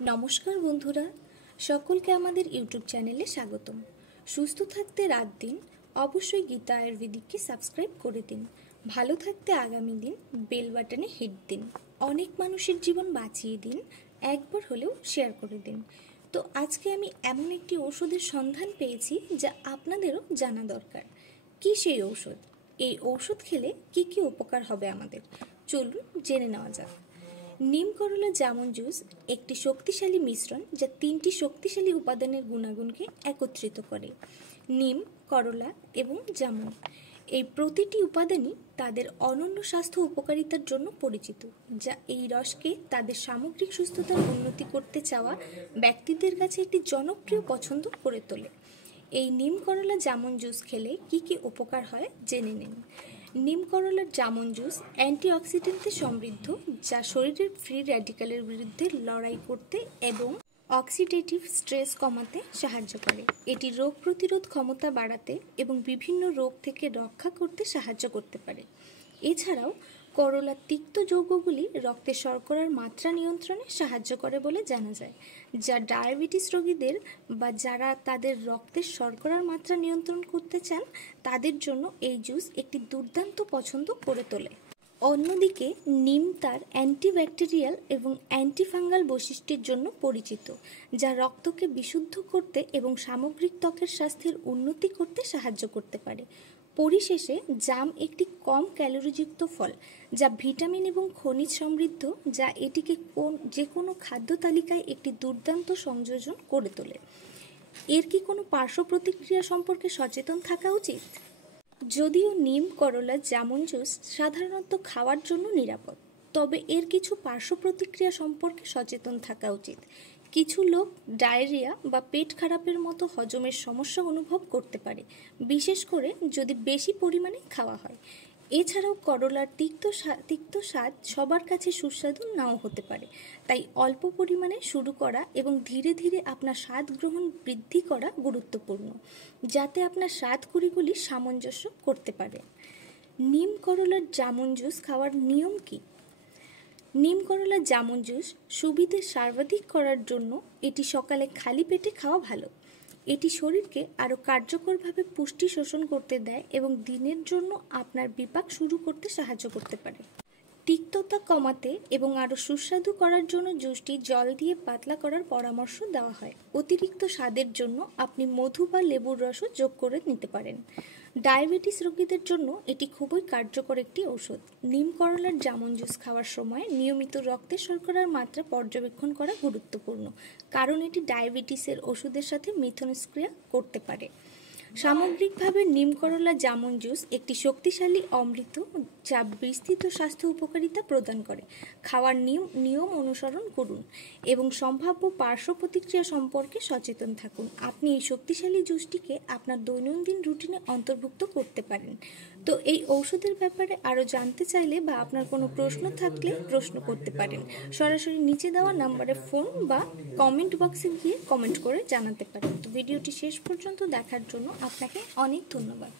নমস্কার বন্ধুরা, সকলকে আমাদের ইউটিউব চ্যানেলে স্বাগতম। সুস্থ থাকতে রাত দিন অবশ্যই গীতা আয়ুর্বেদিককে সাবস্ক্রাইব করে দিন। ভালো থাকতে আগামী দিন বেল বাটনে হিট দিন। অনেক মানুষের জীবন বাঁচিয়ে দিন, একবার হলেও শেয়ার করে দিন। তো আজকে আমি এমন একটি ওষুধের সন্ধান পেয়েছি যা আপনাদেরও জানা দরকার। কি সেই ঔষধ? এই ঔষধ খেলে কি কি উপকার হবে আমাদের, চলুন জেনে নেওয়া যাক। নিম করলা জামন জুস একটি শক্তিশালী মিশ্রণ যা 3টি শক্তিশালী উপাদানের গুণাগুণকে একত্রিত করে। নিম, করলা এবং জামন এই প্রতিটি উপাদানই তাদের অনন্য স্বাস্থ্য উপকারিতার জন্য পরিচিত, যা এই রসকে তাদের সামগ্রিক সুস্থতার উন্নতি করতে চাওয়া ব্যক্তিদের কাছে একটি জনপ্রিয় পছন্দ করে তোলে। এই নিম করলা জামন জুস খেলে কি কি উপকার হয় জেনে নিন। নিম করলার জামন জুস অ্যান্টিঅক্সিডেন্টে সমৃদ্ধ, যা শরীরের ফ্রি র্যাডিক্যালের বিরুদ্ধে লড়াই করতে এবং অক্সিডেটিভ স্ট্রেস কমাতে সাহায্য করে। এটি রোগ প্রতিরোধ ক্ষমতা বাড়াতে এবং বিভিন্ন রোগ থেকে রক্ষা করতে সাহায্য করতে পারে। এছাড়াও করলার তিক্ত যৌগগুলি রক্তে শর্করার মাত্রা নিয়ন্ত্রণে সাহায্য করে বলে জানা যায়, যা ডায়াবেটিস রোগীদের বা যারা তাদের রক্তের শর্করার মাত্রা নিয়ন্ত্রণ করতে চান তাদের জন্য এই জুস একটি দুর্দান্ত পছন্দ করে তোলে। অন্যদিকে নিম তার অ্যান্টিব্যাকটেরিয়াল এবং অ্যান্টিফাঙ্গাল বৈশিষ্ট্যের জন্য পরিচিত, যা রক্তকে বিশুদ্ধ করতে এবং সামগ্রিক ত্বকের স্বাস্থ্যের উন্নতি করতে সাহায্য করতে পারে। পরিশেষে জাম একটি কম ক্যালোরিযুক্ত ফল, যা ভিটামিন এবং খনিজ সমৃদ্ধ, যা এটিকে যে কোনো খাদ্য তালিকায় একটি দুর্দান্ত সংযোজন করে তোলে। এর কি কোনো পার্শ্ব প্রতিক্রিয়া সম্পর্কে সচেতন থাকা উচিত? যদিও নিম করলা জামন জুস সাধারণত খাওয়ার জন্য নিরাপদ, তবে এর কিছু পার্শ্ব প্রতিক্রিয়া সম্পর্কে সচেতন থাকা উচিত। কিছু লোক ডায়রিয়া বা পেট খারাপের মতো হজমের সমস্যা অনুভব করতে পারে, বিশেষ করে যদি বেশি পরিমাণে খাওয়া হয়। এছাড়াও করলার তিক্ত স্বাদ সবার কাছে সুস্বাদু নাও হতে পারে, তাই অল্প পরিমাণে শুরু করা এবং ধীরে ধীরে আপনার স্বাদ গ্রহণ বৃদ্ধি করা গুরুত্বপূর্ণ, যাতে আপনার স্বাদগুলিগুলি সামঞ্জস্য করতে পারে। নিম করলার জামন জুস খাওয়ার নিয়ম কী? নিম করলার জামন জুস সুবিধে সর্বাধিক করার জন্য এটি সকালে খালি পেটে খাওয়া ভালো। এটি শরীরকে আরও কার্যকরভাবে পুষ্টি শোষণ করতে দেয় এবং দিনের জন্য আপনার বিপাক শুরু করতে সাহায্য করতে পারে। তিক্ততা কমাতে এবং আরও সুস্বাদু করার জন্য জুসটি জল দিয়ে পাতলা করার পরামর্শ দেওয়া হয়। অতিরিক্ত স্বাদের জন্য আপনি মধু বা লেবুর রসও যোগ করে নিতে পারেন। ডায়াবেটিস রোগীদের জন্য এটি খুবই কার্যকর একটি ঔষধ। নিম করলার জামন জুস খাওয়ার সময় নিয়মিত রক্তে শর্করার মাত্রা পর্যবেক্ষণ করা গুরুত্বপূর্ণ, কারণ এটি ডায়াবেটিসের ওষুধের সাথে মিথস্ক্রিয়া করতে পারে। সামগ্রিকভাবে নিম করলা জামন জুস একটি শক্তিশালী অমৃত, যা বিস্তৃত স্বাস্থ্য উপকারিতা প্রদান করে। খাওয়ার নিয়ম অনুসরণ করুন এবং সম্ভাব্য পার্শ্ব প্রতিক্রিয়া সম্পর্কে সচেতন থাকুন। আপনি এই শক্তিশালী জুসটিকে আপনার দৈনন্দিন রুটিনে অন্তর্ভুক্ত করতে পারেন। তো এই ঔষধের ব্যাপারে আরও জানতে চাইলে বা আপনার কোনো প্রশ্ন থাকলে প্রশ্ন করতে পারেন। সরাসরি নিচে দেওয়া নাম্বারে ফোন বা কমেন্ট বক্সে গিয়ে কমেন্ট করে জানাতে পারেন। তো ভিডিওটি শেষ পর্যন্ত দেখার জন্য আপনাকে অনেক ধন্যবাদ।